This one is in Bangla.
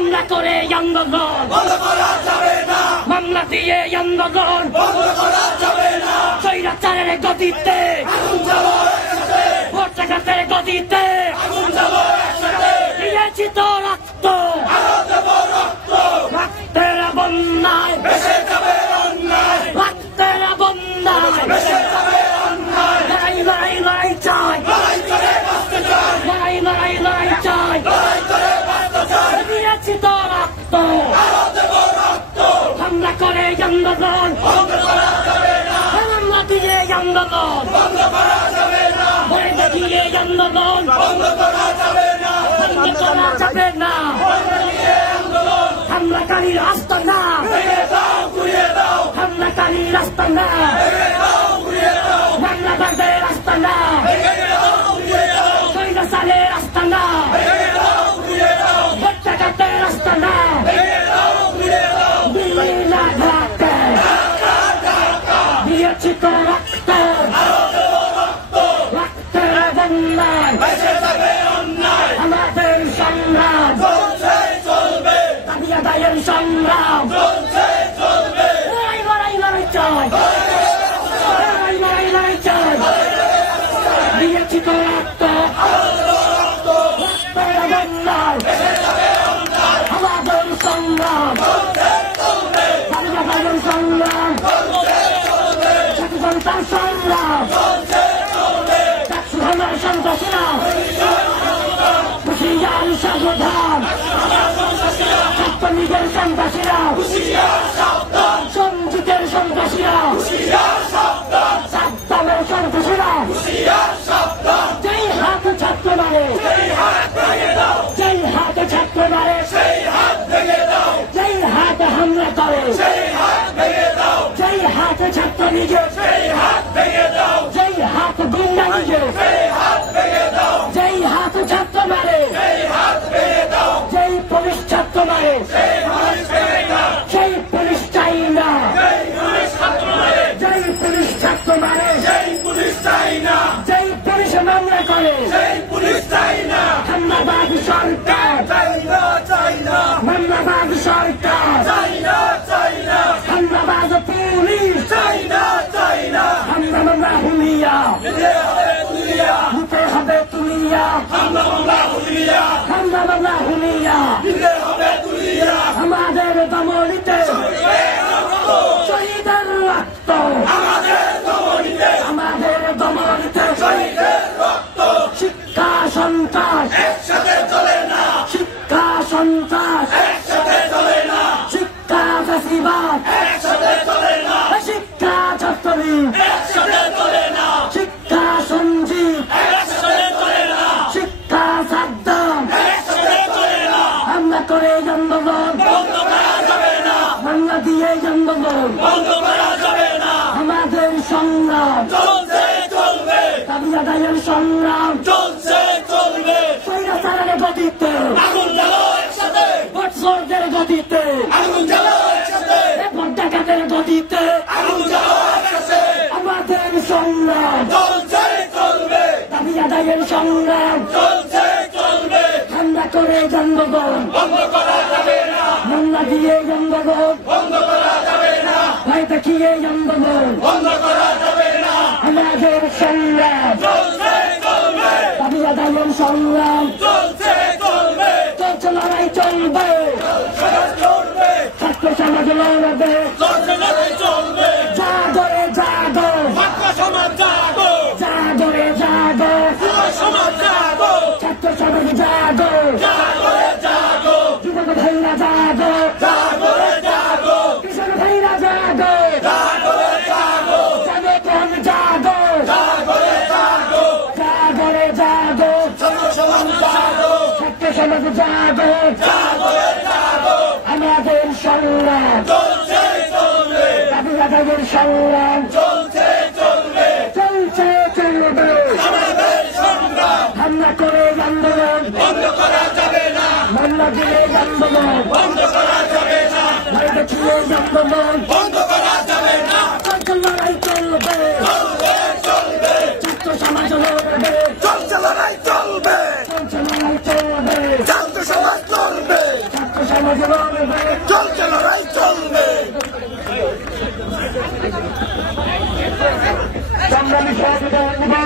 হামলা করে আন্দোলন বন্ধ করা যাবে না, মামলা দিয়ে আন্দোলন বন্ধ করা যাবে না, স্বৈরাচারের গতিতে আগুন জ্বালো একসাথে, ভোটাঘাতের গতিতে আগুন জ্বালো একসাথে, দিয়েছি তো রক্ত আরো দেব রক্ত, রক্তের বন্যায় ভেসে যাবে অন্যায়, রক্তের বন্যায় ভেসে যাবে অন্যায়, লড়াই লড়াই লড়াই চাই লড়াই করে বাঁচতে চাই, লড়াই লড়াই লড়াই চাই লড়াই করে বাঁচতে চাই, দিয়েছি তো রক্ত আরো দেব রক্ত, হামলা করে আন্দোলন বন্ধ করা যাবে না, হামলা দিয়ে আন্দোলন বন্ধ করা যাবে না, ভয় দেখিয়ে আন্দোলন বন্ধ করা যাবে না, বন্ধ করা যাবে না আন্দোলন হামলাকারী রাস্তা না ভেঙে দাও, ঘুরিয়ে দাও, হামলাকারী রাস্তা না ভেঙে দাও, ঘুরিয়ে দাও, বাংলাদেশের রাস্তা না ভেঙে দাও, ঘুরিয়ে দাও, স্বৈরাচারের রাস্তা না ভেঙে দাও, ঘুরিয়ে দাও, ভোটাঘাতের রাস্তা না ভেঙে দাও, ঘুরিয়ে দাও, দিল্লি না ঢাকা দিয়েছি তো রক্ত রক্তের বন্যায় ভেসে যাবে অন্যায়, আমাদের সংগ্রাম চলছে চলবে, দাবি আদায়ের সংগ্রাম চলছে চলবে, লড়াই লড়াই লড়াই চাই লড়াই লড়াই লড়াই চাই দিয়েছি তো রক্ত রক্তের বন্যায় আমাদের সংগ্রাম দাবি আদায়ের সংগ্রাম সচেতনতার সংগ্রাম আমার সন্ত্রাসীরা হুশিয়ার সাবধান ছাত্রলীগের সন্ত্রাসীরা সঞ্জিতের সন্ত্রাসীরা সাদ্দামের সন্ত্রাসীরা যেই হাতে ছাত্র মারে যেই হাতে ছাত্র মারে যেই হাতে হামলা করে যেই হাতে ছাত্র নিজে যেই হাতে গুন্ডা নিজে যেই হাতে ছাত্র মারে যেই পুলিশ ছাত্র মারে সেই পুলিশ চাই না যেই পুলিশ ছাত্র মারে যেই পুলিশ মামলা করে হামলাবাদ সরকার মামলাবাদ সরকার হামলাবাদ পুলিশ হামলা মামলা হুলিয়া দিতে হবে তুলিয়া হামলা মামলা হুলিয়া আমাদের দমনিতে শহীদের রক্ত আমাদের দমনিতে শিক্ষা সন্ত্রাস শিক্ষা সন্ত্রাস শিক্ষা ফাঁসিবাদ শিক্ষা ছাত্রলীগ শিক্ষা সঞ্জীব শিক্ষা সাদ্দাম হামলা করে আন্দোলন হামলা দিয়ে আন্দোলন আমাদের সংগ্রাম দাবি আদায়ের সংগ্রাম স্বৈরাচারের গতিতে ভোটচোরদের গতিতে ভোট ডাকাতের গতিতে আমাদের সংগ্রাম দাবি আদায়ের সংগ্রাম হামলা করে আন্দোলন হামলা দিয়ে আন্দোলন ভয় দেখিয়ে আন্দোলন আমাদের সংগ্রাম দাবি আদায়ের সংগ্রাম চলছে লড়াই চলবে ছাত্র সমাজ লড়বে জাগরে জাগো জাগরে জাগো ছাত্র সমাজ জাগো যুবক ভাইরা জাগো কিশোর ভাইরা জাগো জাগো জাগো জাগরে জাগো ছাত্র সমাজ জাগো আমাদের সংগ্রাম দাবি আদায়ের সংগ্রাম চলছে চলবে হামলা করে আন্দোলন মামলা দিয়ে আন্দোলন ভয় দেখিয়ে আন্দোলন লড়াই চলবে ছাত্র সমাজ লড়বে লড়াই চলবে, লড়াই চলবে ছাত্র সমাজ লড়বে, ছাত্র চলছে লড়াই চলবে সংগ্রামী সহযোগিতা